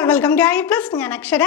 all, welcome to I Plus. ഞാൻ അക്ഷര.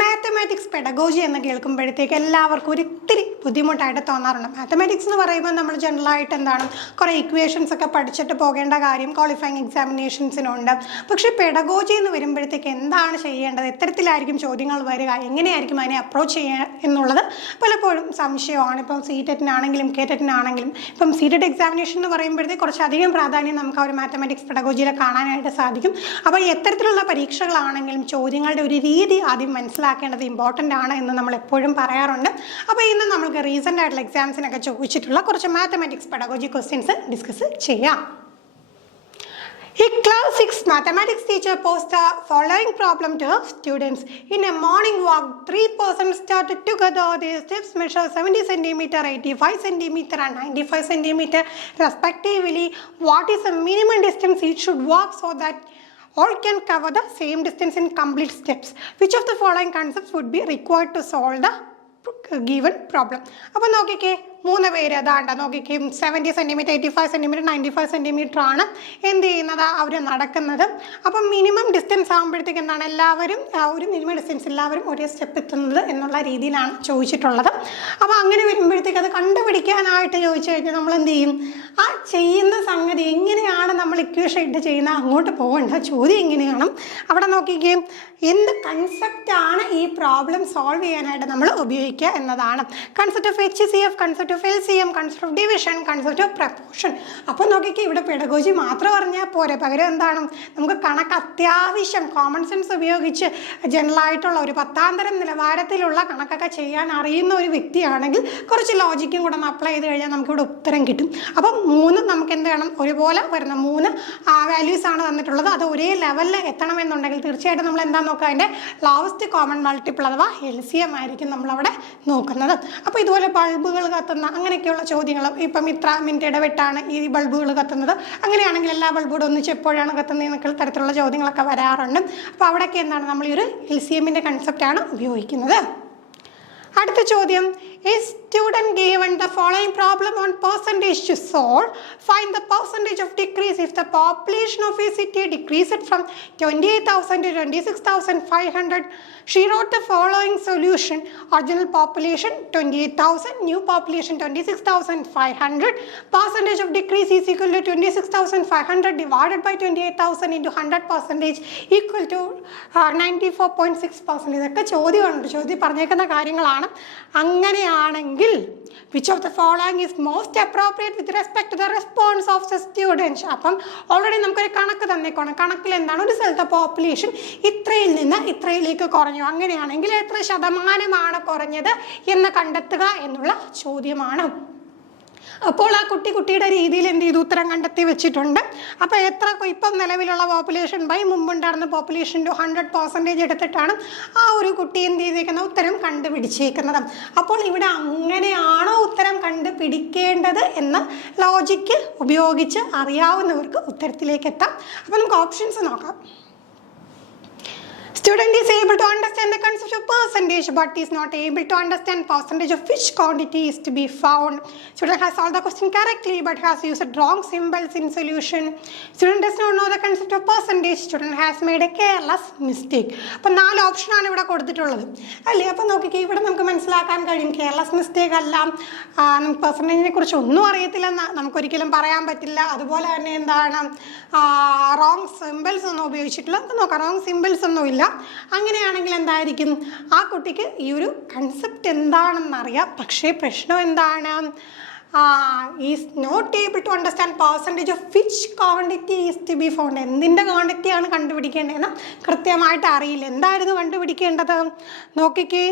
Mathematics pedagogy എന്ന് കേൾക്കുമ്പോഴത്തേക്ക് എല്ലാവർക്കും ഒരിത്തിരി ബുദ്ധിമുട്ടായിട്ട് തോന്നാറുണ്ട്. മാത്തമാറ്റിക്സ് എന്ന് പറയുമ്പോൾ നമ്മൾ ജനറലായിട്ട് എന്താണ് കുറേ ഇക്വേഷൻസ് ഒക്കെ പഠിച്ചിട്ട് പോകേണ്ട കാര്യം ക്വാളിഫയിങ് എക്സാമിനേഷൻസിനുണ്ട്. പക്ഷേ പെഡഗോജി എന്ന് വരുമ്പോഴത്തേക്ക് എന്താണ് ചെയ്യേണ്ടത്, എത്തരത്തിലായിരിക്കും ചോദ്യങ്ങൾ വരിക, എങ്ങനെയായിരിക്കും അതിനെ അപ്രോച്ച് ചെയ്യുക എന്നുള്ളത് പലപ്പോഴും സംശയമാണ്. ഇപ്പം CTET-നാണെങ്കിലും KTET-നാണെങ്കിലും ഇപ്പം CTET എക്സാമിനേഷൻ എന്ന് പറയുമ്പോഴത്തേക്ക് കുറച്ചധികം പ്രാധാന്യം നമുക്ക് ആ ഒരു മാത്തമാറ്റിക്സ് പെഡഗോജിയിൽ കാണാനായിട്ട് സാധിക്കും. അപ്പോൾ എത്തരത്തിലുള്ള പരീക്ഷകളാണെങ്കിലും ചോദ്യങ്ങളുടെ ഒരു രീതി ആദ്യം മനസ്സിലാക്കേണ്ടത് ഇമ്പോർട്ടൻ്റ് ആണ് എന്ന് നമ്മൾ എപ്പോഴും പറയാറുണ്ട്. അപ്പോൾ ഇന്ന് നമുക്ക് റീസെൻ്റ് ആയിട്ടുള്ള എക്സാംസിനൊക്കെ ചോദിച്ചിട്ടുള്ള കുറച്ച് മാത്തമാറ്റിക്സ് പെഡഗോജി ക്വസ്റ്റ്യൻസ് ഡിസ്കസ് ചെയ്യാം. A class 6 mathematics teacher posed the following problem to her students. In a morning walk, 3 persons started together. Their steps measure 70 cm, 85 cm and 95 cm respectively. What is the minimum distance each should walk so that all can cover the same distance in complete steps? Which of the following concepts would be required to solve the given problem? അപ്പോൾ നോക്കിക്കേ, 3 പേര് അതാണ്ട നോക്കിക്കേ, 70 cm, 85 cm, 95 cm ആണ് എന്ത് ചെയ്യുന്നത്, അവർ നടക്കുന്നത്. അപ്പം minimum distance ആകുമ്പോഴത്തേക്ക് എന്താണ് എല്ലാവരും ഒരു മിനിമം ഡിസ്റ്റൻസ് എല്ലാവരും ഒരേ സ്റ്റെപ്പ് എത്തുന്നത് എന്നുള്ള രീതിയിലാണ് ചോദിച്ചിട്ടുള്ളത്. അപ്പോൾ അങ്ങനെ വരുമ്പോഴത്തേക്ക് അത് കണ്ടുപിടിക്കാനായിട്ട് ചോദിച്ചു കഴിഞ്ഞാൽ നമ്മൾ എന്ത് ചെയ്യും, ആ ചെയ്യുന്ന സംഗതി എങ്ങനെയാണ് നമ്മൾ ഇക്വേഷൻ ഇട്ട് ചെയ്യുന്നത് അങ്ങോട്ട് പോകേണ്ട, ചോദ്യം എങ്ങനെയാണ് അവിടെ നോക്കിക്കേ, എന്ത് കൺസെപ്റ്റാണ് ഈ പ്രോബ്ലം സോൾവ് ചെയ്യാനായിട്ട് നമ്മൾ ഉപയോഗിക്കുക എന്നതാണ്. Concept of HCF, concept of LCM, concept of division, concept of proportion. അപ്പോൾ നോക്കിക്കേ, ഇവിടെ പെഡഗോജി മാത്രം പറഞ്ഞാൽ പോരെ, പകരം എന്താണ് നമുക്ക് കണക്ക് അത്യാവശ്യം കോമൺ സെൻസ് ഉപയോഗിച്ച് ജനറലായിട്ടുള്ള ഒരു 10ാം തരം നിലവാരത്തിലുള്ള കണക്കൊക്കെ ചെയ്യാൻ അറിയുന്ന ഒരു വ്യക്തിയാണെങ്കിൽ കുറച്ച് ലോജിക്കും കൂടെ ഒന്ന് അപ്ലൈ ചെയ്ത് കഴിഞ്ഞാൽ നമുക്കിവിടെ ഉത്തരം കിട്ടും. അപ്പം 3 നമുക്ക് എന്ത് വേണം, ഒരുപോലെ വരുന്ന 3 വാല്യൂസ് ആണ് തന്നിട്ടുള്ളത്. അത് ഒരേ ലെവലിൽ എത്തണമെന്നുണ്ടെങ്കിൽ തീർച്ചയായിട്ടും നമ്മൾ എന്താ നോക്കുക, അതിൻ്റെ ലോവസ്റ്റ് കോമൺ മൾട്ടിപ്പിൾ അഥവാ LCM ആയിരിക്കും നമ്മളവിടെ നോക്കുന്നത്. അപ്പോൾ ഇതുപോലെ ബൾബുകൾ കത്തുന്ന അങ്ങനെയൊക്കെയുള്ള ചോദ്യങ്ങൾ, ഇപ്പം ഇത്ര മിനിറ്റ് ഇടവിട്ടാണ് ഈ ബൾബുകൾ കത്തുന്നത്, അങ്ങനെയാണെങ്കിൽ എല്ലാ ബൾബുകളും ഒന്നിച്ച് എപ്പോഴാണ് കത്തുന്നത് എന്നൊക്കെ തരത്തിലുള്ള ചോദ്യങ്ങളൊക്കെ വരാറുണ്ട്. അപ്പോൾ അവിടെയൊക്കെ എന്താണ് നമ്മൾ ഈ ഒരു LCM-ൻ്റെ കൺസെപ്റ്റാണ് ഉപയോഗിക്കുന്നത്. അടുത്ത ചോദ്യം, a student given the following problem on percentage to solve. Find the percentage of decrease if the population of a city decreased from 28,000 to 26,500. She wrote the following solution. Original population 28,000, new population 26,500. Percentage of decrease is equal to 26,500 divided by 28,000 into 100% equal to 94.6%. ഇതൊക്കെ ചോദ്യമുണ്ട്, ചോദ്യം പറഞ്ഞേക്കുന്ന കാര്യങ്ങളാണ്. അങ്ങനെയാണെങ്കിൽ which of the following is most appropriate with respect to the response of the students? അപ്പം already നമുക്കൊരു കണക്ക് തന്നേക്കണം. കണക്കിൽ എന്താണ് ഒരു സ്ഥലത്തെ പോപ്പുലേഷൻ ഇത്രയിൽ നിന്ന് ഇത്രയിലേക്ക് കുറഞ്ഞു, അങ്ങനെയാണെങ്കിൽ എത്ര ശതമാനമാണ് കുറഞ്ഞത് എന്ന് കണ്ടെത്തുക എന്നുള്ള ചോദ്യമാണ്. അപ്പോൾ ആ കുട്ടിയുടെ രീതിയിൽ എന്ത് ചെയ്തു, ഉത്തരം കണ്ടെത്തി വെച്ചിട്ടുണ്ട്. അപ്പോൾ എത്ര ഇപ്പം നിലവിലുള്ള പോപ്പുലേഷൻ ബൈ മുമ്പുണ്ടായിരുന്ന പോപ്പുലേഷൻ ടു 100% എടുത്തിട്ടാണ് ആ ഒരു കുട്ടി എന്ത് ചെയ്തേക്കുന്നത്, ഉത്തരം കണ്ടുപിടിച്ചേക്കുന്നത്. അപ്പോൾ ഇവിടെ അങ്ങനെയാണോ ഉത്തരം കണ്ടുപിടിക്കേണ്ടത് എന്ന ലോജിക്ക് ഉപയോഗിച്ച് അറിയാവുന്നവർക്ക് ഉത്തരത്തിലേക്ക് എത്താം. അപ്പോൾ നമുക്ക് ഓപ്ഷൻസ് നോക്കാം. Student is able to understand the concept of percentage but is not able to understand percentage of which quantity is to be found. Student has solved the question correctly but has used wrong symbols in solution. Student does not know the concept of percentage. Student has made a careless mistake. അപ്പോൾ 4 ഓപ്ഷനാണ് ഇവിടെ കൊടുത്തിട്ടുള്ളത് അല്ലേ. അപ്പോൾ നോക്കിക്കേ, ഇവിടെ നമുക്ക് മനസ്സിലാക്കാൻ കഴിയും കെയർലെസ് മിസ്റ്റേക്ക് അല്ല, നമുക്ക് പെർസെൻറ്റേജിനെ കുറിച്ച് ഒന്നും അറിയത്തില്ലെന്ന് നമുക്കൊരിക്കലും പറയാൻ പറ്റില്ല. അതുപോലെ തന്നെ എന്താണ് റോങ് സിമ്പിൾസ് ഒന്നും ഉപയോഗിച്ചിട്ടില്ല. അപ്പോൾ നോക്കാം, റോങ് സിമ്പിൾസ് ഒന്നും ഇല്ല. അങ്ങനെയാണെങ്കിൽ എന്തായിരിക്കും, ആ കുട്ടിക്ക് ഈ ഒരു കൺസെപ്റ്റ് എന്താണെന്നറിയാം. പക്ഷേ പ്രശ്നം എന്താണ്, is not able to understand percentage of which quantity is to be found. എന്തിൻ്റെ ക്വാണ്ടിറ്റിയാണ് കണ്ടുപിടിക്കേണ്ടതെന്ന് കൃത്യമായിട്ട് അറിയില്ല. എന്തായിരുന്നു കണ്ടുപിടിക്കേണ്ടത്, നോക്കിക്കേ,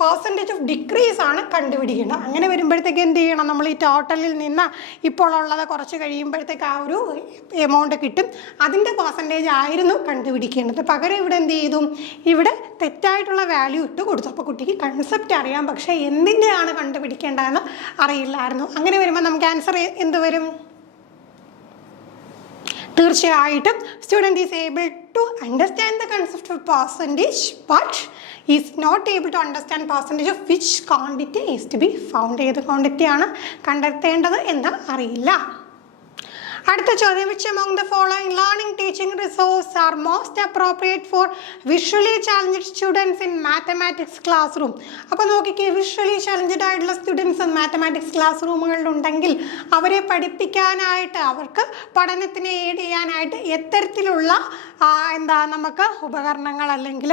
പെർസെൻറ്റേജ് ഓഫ് ഡിക്രീസ് ആണ് കണ്ടുപിടിക്കേണ്ടത്. അങ്ങനെ വരുമ്പോഴത്തേക്ക് എന്ത് ചെയ്യണം, നമ്മൾ ഈ ടോട്ടലിൽ നിന്ന് ഇപ്പോൾ ഉള്ളത് കുറച്ച് കഴിയുമ്പോഴത്തേക്ക് ആ ഒരു എമൗണ്ട് കിട്ടും, അതിൻ്റെ പെർസെൻറ്റേജ് ആയിരുന്നു കണ്ടുപിടിക്കേണ്ടത്. പകരം ഇവിടെ എന്ത് ചെയ്തു, ഇവിടെ തെറ്റായിട്ടുള്ള വാല്യൂ ഇട്ട് കൊടുത്തു. അപ്പോൾ കുട്ടിക്ക് കൺസെപ്റ്റ് അറിയാം, പക്ഷേ എന്തിൻ്റെയാണ് കണ്ടുപിടിക്കേണ്ടതെന്ന് അറിയില്ലായിരുന്നു. അങ്ങനെ വരുമ്പോൾ നമുക്ക് ആൻസർ എന്ത് വരും, തീർച്ചയായിട്ടും student is able to understand the concept of percentage but is not able to understand percentage of which quantity is to be found. ഏത് ക്വാണ്ടിറ്റിയാണ് കണ്ടെത്തേണ്ടത് എന്ന് അറിയില്ല. അടുത്ത ചോദ്യം, which among the following learning teaching resources are most appropriate for visually challenged students in mathematics classroom? അപ്പോൾ നോക്കിക്കേ, visually challenged ആയിട്ടുള്ള സ്റ്റുഡൻസ് മാത്തമാറ്റിക്സ് ക്ലാസ് റൂമുകളിൽ ഉണ്ടെങ്കിൽ അവരെ പഠിപ്പിക്കാനായിട്ട്, അവർക്ക് പഠനത്തിന് എയ്ഡ് ചെയ്യാനായിട്ട് എത്തരത്തിലുള്ള നമുക്ക് ഉപകരണങ്ങൾ അല്ലെങ്കിൽ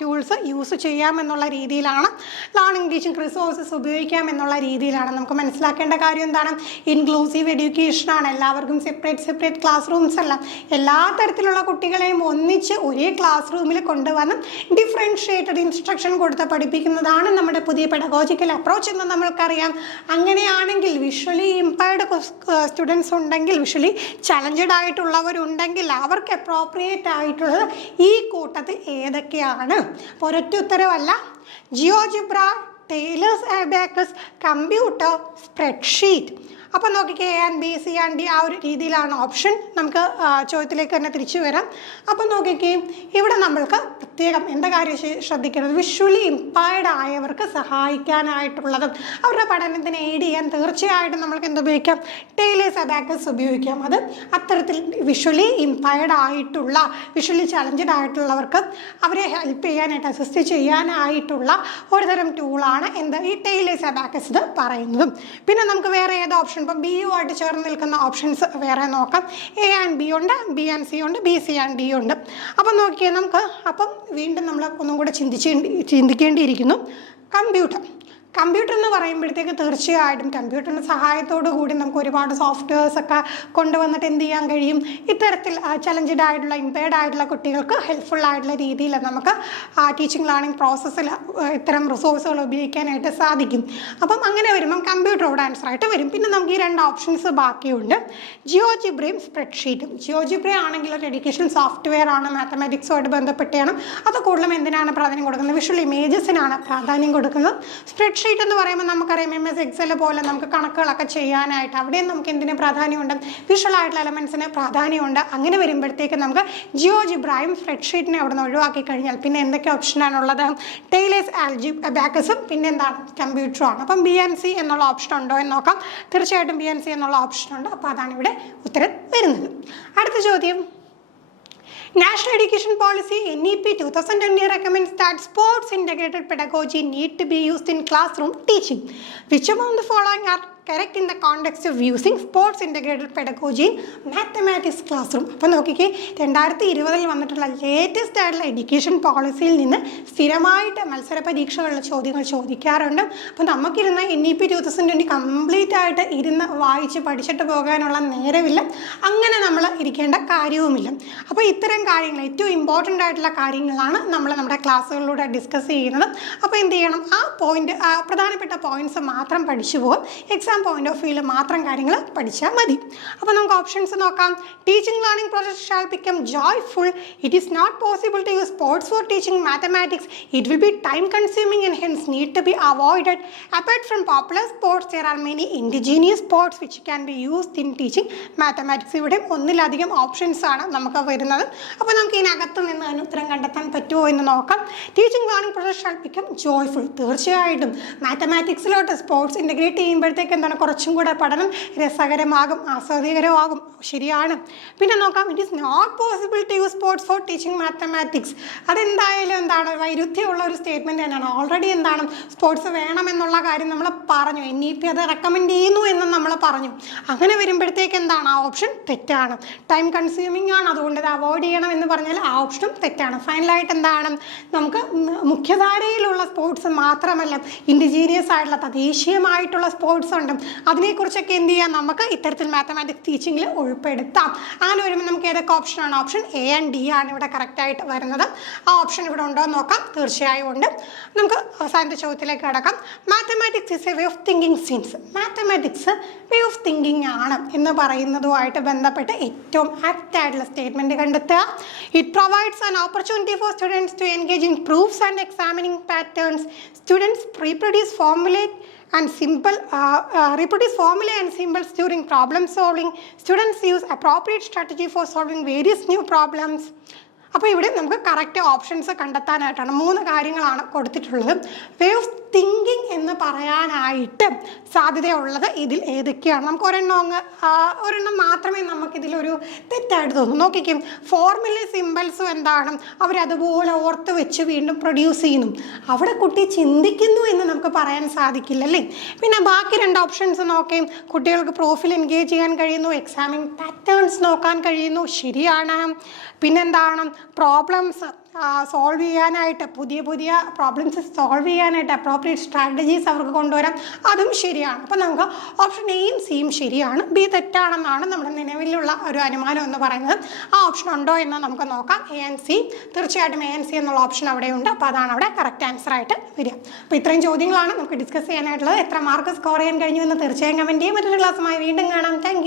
ടൂൾസ് യൂസ് ചെയ്യാമെന്നുള്ള രീതിയിലാണ്, ലേണിംഗ് ടീച്ചിങ് റിസോഴ്സസ് ഉപയോഗിക്കാമെന്നുള്ള രീതിയിലാണ്. നമുക്ക് മനസ്സിലാക്കേണ്ട കാര്യം എന്താണ്? ഇൻക്ലൂസീവ് എഡ്യൂക്കേഷനാണ്. എല്ലാവർക്കും സെപ്പറേറ്റ് ക്ലാസ് റൂംസ് അല്ല, എല്ലാ തരത്തിലുള്ള കുട്ടികളെയും ഒന്നിച്ച് ഒരേ ക്ലാസ് റൂമിൽ കൊണ്ടുവന്ന് ഡിഫറൻഷ്യേറ്റഡ് ഇൻസ്ട്രക്ഷൻ കൊടുത്ത് പഠിപ്പിക്കുന്നതാണ് നമ്മുടെ പുതിയ പെഡഗോജിക്കൽ അപ്രോച്ച് എന്ന് നമ്മൾക്കറിയാം. അങ്ങനെയാണെങ്കിൽ വിഷ്വലി ഇമ്പയർഡ് സ്റ്റുഡൻസ് ഉണ്ടെങ്കിൽ, വിഷ്വലി ചലഞ്ചഡ് ആയിട്ടുള്ളവരുണ്ടെങ്കിൽ അവർക്ക് അപ്രോപ്രിയേറ്റ് ആയിട്ടുള്ളത് ഈ കൂട്ടത്തിൽ ഏതൊക്കെയാണ്? അപ്പോൾ ഒരൊറ്റ ഉത്തരവല്ല. GeoGebra, Taylor's abacus, computer, spreadsheet. അപ്പോൾ നോക്കിക്കേ, A and B, C and D ആ ഒരു രീതിയിലാണ് ഓപ്ഷൻ. നമുക്ക് ചോദ്യത്തിലേക്ക് തന്നെ തിരിച്ചു വരാം. അപ്പോൾ നോക്കിക്കേ, ഇവിടെ നമ്മൾക്ക് പ്രത്യേകം എന്താ കാര്യം ശ്രദ്ധിക്കുന്നത്? വിഷ്വലി ഇമ്പയർഡ് ആയവർക്ക് സഹായിക്കാനായിട്ടുള്ളതും അവരുടെ പഠനത്തിന് എയ്ഡ് ചെയ്യാൻ തീർച്ചയായിട്ടും നമ്മൾക്ക് എന്ത് ഉപയോഗിക്കാം? ടൈലേഴ്സ് അബാക്കസ് ഉപയോഗിക്കാം. അത് അത്തരത്തിൽ വിഷ്വലി ഇമ്പയർഡ് ആയിട്ടുള്ള, വിഷ്വലി ചലഞ്ചഡ് ആയിട്ടുള്ളവർക്ക് അവരെ ഹെൽപ്പ് ചെയ്യാനായിട്ട്, അസിസ്റ്റ് ചെയ്യാനായിട്ടുള്ള ഒരുതരം ടൂളാണ് ഈ ടൈലേഴ്സ് അബാക്കസ് ഇത് പറയുന്നതും. പിന്നെ നമുക്ക് വേറെ ഏത് ഓപ്ഷൻ? ഇപ്പം ബി യു ആയിട്ട് ചേർന്ന് നിൽക്കുന്ന ഓപ്ഷൻസ് വേറെ നോക്കാം. എ ആൻഡ് ബി ഉണ്ട്, ബി ആൻഡ് സി ഉണ്ട്, ബി സി ആൻഡ് ഡി ഉണ്ട്. അപ്പം നോക്കിയാൽ നമുക്ക് വീണ്ടും നമ്മൾ ഒന്നും കൂടെ ചിന്തിക്കേണ്ടിയിരിക്കുന്നു. കമ്പ്യൂട്ടർ എന്ന് പറയുമ്പോഴത്തേക്ക് തീർച്ചയായിട്ടും കമ്പ്യൂട്ടറിൻ്റെ സഹായത്തോടു കൂടി നമുക്ക് ഒരുപാട് സോഫ്റ്റ്വെയർസ് ഒക്കെ കൊണ്ടുവന്നിട്ട് എന്ത് ചെയ്യാൻ കഴിയും? ഇത്തരത്തിൽ ചലഞ്ചഡ് ആയിട്ടുള്ള, ഇമ്പയർഡ് ആയിട്ടുള്ള കുട്ടികൾക്ക് ഹെൽപ്ഫുൾ ആയിട്ടുള്ള രീതിയിൽ നമുക്ക് ടീച്ചിങ് ലേണിംഗ് പ്രോസസ്സിൽ ഇത്തരം റിസോഴ്സുകൾ ഉപയോഗിക്കാനായിട്ട് സാധിക്കും. അപ്പം അങ്ങനെ വരുമ്പം കമ്പ്യൂട്ടറോട് ആൻസർ ആയിട്ട് വരും. പിന്നെ നമുക്ക് ഈ രണ്ട് ഓപ്ഷൻസ് ബാക്കിയുണ്ട്, ജിയോജിബ്രയും സ്പ്രെഡ്ഷീറ്റും. ജിയോജിബ്ര ആണെങ്കിൽ ഒരു എഡ്യൂക്കേഷൻ സോഫ്റ്റ്വെയർ ആണ്, മാത്തമാറ്റിക്സുമായിട്ട് ബന്ധപ്പെട്ടാണ്. അത് കൂടുതലും എന്തിനാണ് പ്രാധാന്യം കൊടുക്കുന്നത്? വിഷ്വൽ ഇമേജസിനാണ് പ്രാധാന്യം കൊടുക്കുന്നത്. സ്പ്രെഡ്ഷീറ്റ് എന്ന് പറയുമ്പോൾ നമുക്കറിയാം MS Excel പോലെ നമുക്ക് കണക്കുകളൊക്കെ ചെയ്യാനായിട്ട് അവിടെയും നമുക്ക് എന്തിന് പ്രാധാന്യമുണ്ട്? വിഷ്വൽ ആയിട്ടുള്ള എലമെൻസിന് പ്രാധാന്യമുണ്ട്. അങ്ങനെ വരുമ്പോഴത്തേക്ക് നമുക്ക് ജിയോജിബ്രയും സ്പ്രെഡ്ഷീറ്റിനെ അവിടെ നിന്ന് ഒഴിവാക്കി കഴിഞ്ഞാൽ പിന്നെ എന്തൊക്കെ ഓപ്ഷനാണുള്ളത്? ടൈലേഴ്സ് അബാക്കസും പിന്നെ എന്താണ്? കമ്പ്യൂട്ടറും ആണ്. അപ്പം ബി ആൻഡ് സി എന്നുള്ള ഓപ്ഷൻ ഉണ്ടോ എന്ന് നോക്കാം. തീർച്ചയായിട്ടും ബി ആൻഡ് സി എന്നുള്ള ഓപ്ഷൻ ഉണ്ട്. അപ്പോൾ അതാണ് ഇവിടെ ഉത്തരം വരുന്നത്. അടുത്ത ചോദ്യം, National Education Policy NEP 2020 recommends that sports integrated pedagogy need to be used in classroom teaching. Which among the following are correct in the context of using sports integrated pedagogy in mathematics classroom? അപ്പോൾ നോക്കിക്കേ, 2020 വന്നിട്ടുള്ള latest ആയിട്ടുള്ള education പോളിസിയിൽ നിന്ന് സ്ഥിരമായിട്ട് മത്സര പരീക്ഷകളിലെ ചോദ്യങ്ങൾ ചോദിക്കാറുണ്ട്. അപ്പോൾ നമുക്കിരുന്ന NEP 2020 കംപ്ലീറ്റ് ആയിട്ട് ഇരുന്ന് വായിച്ച് പഠിച്ചിട്ട് പോകാനുള്ള നേരമില്ല, അങ്ങനെ നമ്മൾ ഇരിക്കേണ്ട കാര്യവുമില്ല. അപ്പോൾ ഇത്തരം കാര്യങ്ങൾ, ഏറ്റവും ഇമ്പോർട്ടൻ്റ് ആയിട്ടുള്ള കാര്യങ്ങളാണ് നമ്മൾ നമ്മുടെ ക്ലാസ്സുകളിലൂടെ ഡിസ്കസ് ചെയ്യുന്നത്. അപ്പോൾ എന്ത് ചെയ്യണം? ആ പോയിന്റ്, പ്രധാനപ്പെട്ട പോയിന്റ്സ് മാത്രം പഠിച്ചു പോകും. എക്സാം പോയിന്റ് ഓഫ് വ്യൂവിൽ മാത്രം കാര്യങ്ങൾ പഠിച്ചാൽ മതി. അപ്പോൾ നമുക്ക് ഓപ്ഷൻസ് നോക്കാം. Teaching learning process shall become joyful. It is not possible to use sports for teaching mathematics. It will be time consuming and hence need to be avoided. Apart from popular sports there are many indigenous sports which can be used in teaching mathematics. ഇവിടെ ഒന്നിലധികം options ആണ് നമുക്ക് വരുന്നത്. അപ്പോൾ നമുക്ക് ഇതിനകത്ത് നിന്ന് അതിന് ഉത്തരം കണ്ടെത്താൻ പറ്റുമോ എന്ന് നോക്കാം. Teaching learning process shall become joyful. തീർച്ചയായിട്ടും മാത്തമാറ്റിക്സിലോട്ട് സ്പോർട്സ് ഇൻ്റഗ്രേറ്റ് ചെയ്യുമ്പോഴത്തേക്ക് എന്താണ്? കുറച്ചും കൂടെ പഠനം രസകരമാകും, ആസ്വാദികരമാകും. ശരിയാണ്. പിന്നെ നോക്കാം, it is not possible to use sports for teaching mathematics. അതെന്തായാലും എന്താണ്? വൈരുദ്ധ്യമുള്ള ഒരു സ്റ്റേറ്റ്മെൻറ്റ് തന്നെയാണ്. ഓൾറെഡി എന്താണ്? സ്പോർട്സ് വേണമെന്നുള്ള കാര്യം നമ്മൾ പറഞ്ഞു, NEP അത് റെക്കമെൻഡ് ചെയ്യുന്നു എന്ന് നമ്മൾ പറഞ്ഞു. അങ്ങനെ വരുമ്പോഴത്തേക്ക് എന്താണ്? ആ ഓപ്ഷൻ തെറ്റാണ്, ടൈം കൺസ്യൂമിംഗ് ആണ്, അതുകൊണ്ട് ഇത് അവോയ്ഡ് ചെയ്യണം എന്ന് പറഞ്ഞാൽ ആ ഓപ്ഷനും തെറ്റാണ്. ഫൈനലായിട്ട് എന്താണ്? നമുക്ക് മുഖ്യധാരയിലുള്ള സ്പോർട്സ് മാത്രമല്ല, ഇൻഡിജീനിയസ് ആയിട്ടുള്ള തദ്ദേശീയമായിട്ടുള്ള സ്പോർട്സ് ഉണ്ട്, അതിനെക്കുറിച്ചൊക്കെ എന്ത് ചെയ്യാം? നമുക്ക് ഇത്തരത്തിൽ മാത്തമാറ്റിക്സ് ടീച്ചിങ്ങിൽ ഉൾപ്പെടുത്താം. അങ്ങനെ വരുമ്പോൾ നമുക്ക് ഏതൊക്കെ ഓപ്ഷനാണ്? ഓപ്ഷൻ എ ആൻഡ് ഡി ആണ് ഇവിടെ കറക്റ്റായിട്ട് വരുന്നത്. ആ ഓപ്ഷൻ ഇവിടെ ഉണ്ടോ എന്ന് നോക്കാം. തീർച്ചയായും ഉണ്ട്. നമുക്ക് അവസാനത്തെ ചോദ്യത്തിലേക്ക് കടക്കാം. Mathematics is a way of thinking since. Mathematics way of thinking ആണ് എന്ന് പറയുന്നതുമായിട്ട് ബന്ധപ്പെട്ട് ഏറ്റവും ആപ്റ്റ് ആയിട്ടുള്ള സ്റ്റേറ്റ്മെൻറ്റ് കണ്ടെത്തുക. It provides an opportunity for students to engage in proofs and examining patterns. Students reproduce formulae and symbols during problem solving. Students use appropriate strategy for solving various new problems. അപ്പോൾ ഇവിടെ നമുക്ക് correct options കണ്ടെത്താനായിട്ടാണ് 3 കാര്യങ്ങളാണ് കൊടുത്തിട്ടുള്ളത്. വേ of thinking എന്ന് പറയാനായിട്ട് സാധ്യതയുള്ളത് ഇതിൽ ഏതൊക്കെയാണ്? നമുക്ക് ഒരെണ്ണം മാത്രമേ നമുക്കിതിലൊരു തെറ്റായിട്ട് തോന്നും. നോക്കിക്കും, ഫോർമുല സിമ്പിൾസും എന്താണ്, അവരതുപോലെ ഓർത്ത് വെച്ച് വീണ്ടും പ്രൊഡ്യൂസ് ചെയ്യുന്നു. അവിടെ കുട്ടി ചിന്തിക്കുന്നു എന്ന് നമുക്ക് പറയാൻ സാധിക്കില്ല അല്ലേ? പിന്നെ ബാക്കി 2 ഓപ്ഷൻസ് നോക്കുകയും കുട്ടികൾക്ക് പ്രൂഫിൽ എൻഗേജ് ചെയ്യാൻ കഴിയുന്നു, എക്സാമിങ് പാറ്റേൺസ് നോക്കാൻ കഴിയുന്നു, ശരിയാണ്. പിന്നെന്താണ്, പ്രോബ്ലംസ് സോൾവ് ചെയ്യാനായിട്ട്, പുതിയ പ്രോബ്ലംസ് സോൾവ് ചെയ്യാനായിട്ട് അപ്രോപ്രിയേറ്റ് സ്ട്രാറ്റജീസ് അവർക്ക് കൊണ്ടുവരാം, അതും ശരിയാണ്. അപ്പോൾ നമുക്ക് ഓപ്ഷൻ എയും സിയും ശരിയാണ്, ബി തെറ്റാണെന്നാണ് നമ്മുടെ നിലവിലുള്ള ഒരു അനുമാനം എന്ന് പറയുന്നത്. ആ ഓപ്ഷൻ ഉണ്ടോ എന്ന് നമുക്ക് നോക്കാം. എ ആൻഡ് സി, തീർച്ചയായിട്ടും എ ആൻഡ് സി എന്നുള്ള ഓപ്ഷൻ അവിടെ ഉണ്ട്. അപ്പോൾ അതാണ് അവിടെ കറക്റ്റ് ആൻസർ ആയിട്ട് വരിക. അപ്പോൾ ഇത്രയും ചോദ്യങ്ങളാണ് നമുക്ക് ഡിസ്കസ് ചെയ്യാനായിട്ടുള്ളത്. എത്ര മാർക്ക് സ്കോർ ചെയ്യാൻ കഴിഞ്ഞു എന്ന് തീർച്ചയായും കമൻറ്റ് ചെയ്യും. മറ്റൊരു ക്ലാസ്സുമായി വീണ്ടും കാണാം. താങ്ക്